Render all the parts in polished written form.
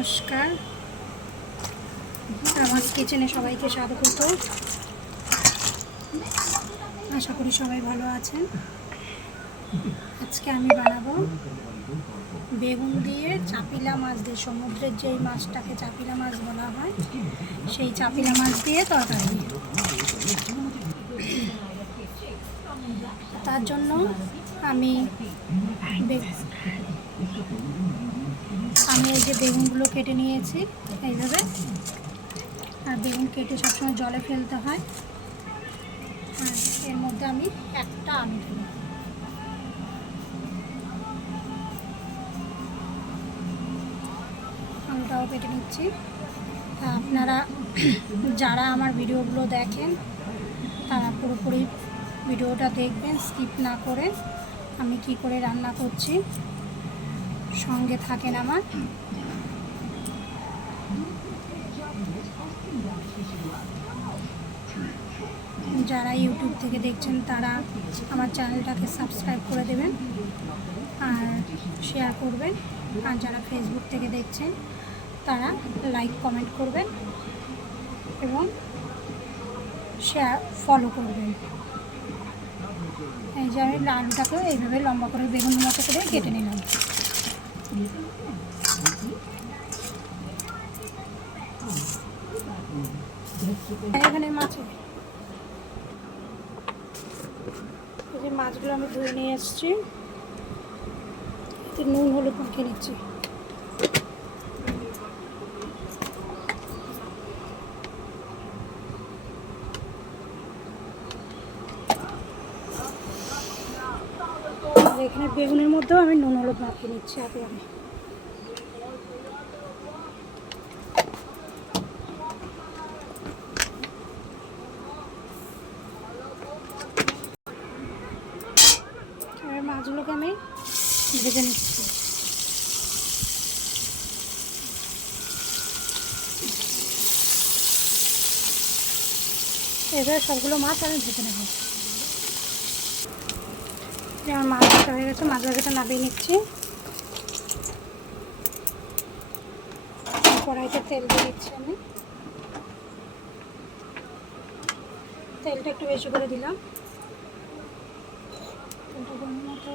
নমস্কার, আমার কিচেনে সবাইকে স্বাগত। আশা করি সবাই ভালো আছেন। আজকে আমি বানাবো বেগুন দিয়ে চাপিলা মাছ দিয়ে, সমুদ্রের যেই মাছটাকে চাপিলা মাছ বলা হয় সেই চাপিলা মাছ দিয়ে তরকারি। তার জন্য আমি এই যে বেগুনগুলো কেটে নিয়েছি এইভাবে। আর বেগুন কেটে সবসময় জলে ফেলতে হয়। আর এর মধ্যে আমি একটা আলু দেবো। আলুটাও কেটে নিচ্ছি। আপনারা যারা আমার ভিডিওগুলো দেখেন তারা পুরোপুরি ভিডিওটা দেখবেন, স্কিপ না করে। আমি কি করে রান্না করছি সঙ্গে থাকেন আমার। যারা ইউটিউব থেকে দেখছেন তারা আমার চ্যানেলটাকে সাবস্ক্রাইব করে দেবেন আর শেয়ার করবেন। আর যারা ফেসবুক থেকে দেখছেন তারা লাইক কমেন্ট করবেন এবং ফলো করবেন। এই যে আমি আলুটাকেও এইভাবে লম্বা করে বেগুনের মতো করে কেটে নিলাম। এখানে মাছগুলো আমি ধুয়ে নিয়ে এসেছি। নুন হলুদ মাখিয়ে নিচ্ছি। এখানে বেগুনের মধ্যেও আমি নুন হলুদ মাখিয়ে নিচ্ছি আগে। আমি মাছগুলোকে আমি ভেজে নিচ্ছি। এবার সবগুলো মাছ আমি ভেজে নেব। আমার মাছ ভাজা হয়ে গেছে, মাছ ভাজাটা নামিয়ে নিচ্ছি। কড়াইতে তেল দিয়ে দিচ্ছি। আমি তেলটা একটু বেশি করে দিলাম। তেলটা গরম মতো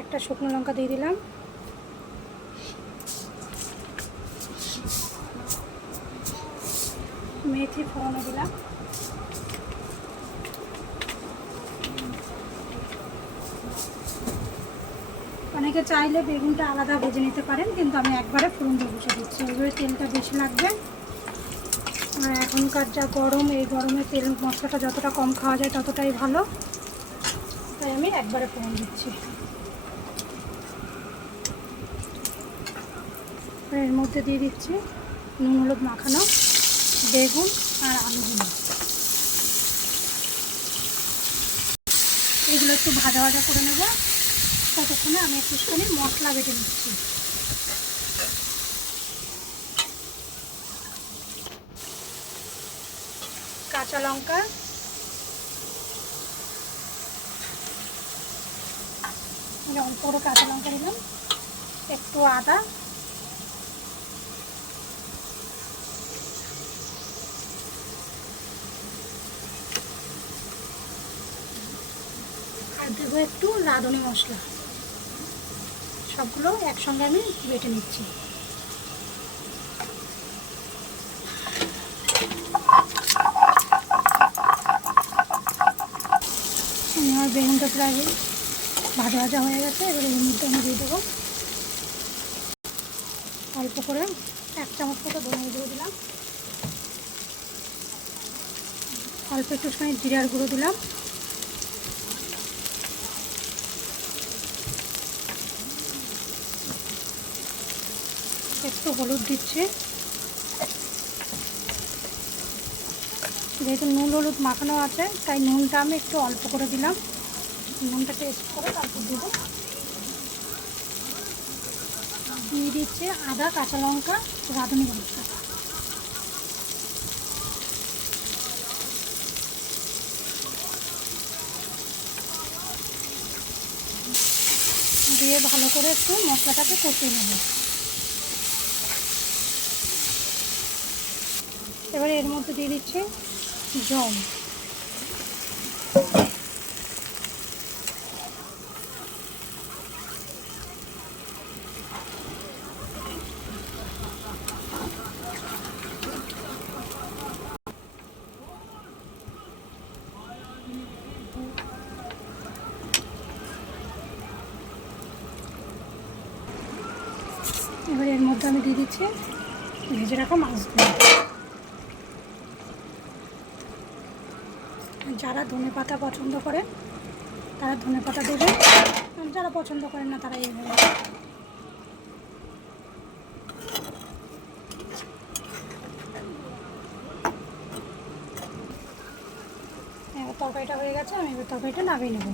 একটা শুকনো লঙ্কা দিয়ে দিলাম। মেথি ফোড়নে দিলাম। অনেকে চাইলে বেগুনটা আলাদা ভেজে নিতে পারেন, কিন্তু আমি একবারে ফোড়ন দিয়ে বসে দিচ্ছি। এইভাবে তেলটা বেশি লাগবে। আর এখনকার যা গরম, এই গরমে তেল মশলাটা যতটা কম খাওয়া যায় ততটাই ভালো, তাই আমি একবারে ফোড়ন দিচ্ছি। এর মধ্যে দিয়ে দিচ্ছি নুন হলুদ মাখানো বেগুন আর আলুগুলো। এগুলো একটু ভাজা ভাজা করে নেব। ততক্ষণে আমি একটুখানি মশলা বেটে নিচ্ছি। কাঁচা লঙ্কা, অল্প করে কাঁচা লঙ্কা দিলাম, একটু আদা, আর দেবো একটু রাঁধুনি মশলা। সবগুলো একসঙ্গে আমি বেটে নিচ্ছি। আমার বেগুনটা প্রায় ভাজা ভাজা হয়ে গেছে। এবার এর মধ্যে আমি দিয়ে দেবো অল্প করে 1 চামচ মতো ধনে গুঁড়ো দিলাম, অল্প একটুখানি জিরার গুঁড়ো দিলাম, একটু হলুদ দিচ্ছি। যেহেতু নুন হলুদ মাখানো আছে তাই নুনটা আমি একটু অল্প করে দিলাম। নুনটা টেস্ট করে তারপর দেবো। দিয়ে দিচ্ছি আদা, কাঁচা লঙ্কা, রাঁধুনি মশলা। দিয়ে ভালো করে একটু মশলাটাকে কষিয়ে নেব। এবারে এর মধ্যে দিয়ে দিচ্ছি জল। এবার এর মধ্যে আমি দিয়ে দিচ্ছি ভেজে রাখা মাছগুলো। যারা ধনেপাতা পছন্দ করেন তারা ধনেপাতা দেবেন, আর যারা পছন্দ করেন না তারা এইভাবে। এবার তরকারিটা হয়ে গেছে, আমি এবার তরকারিটা নামিয়ে নেব।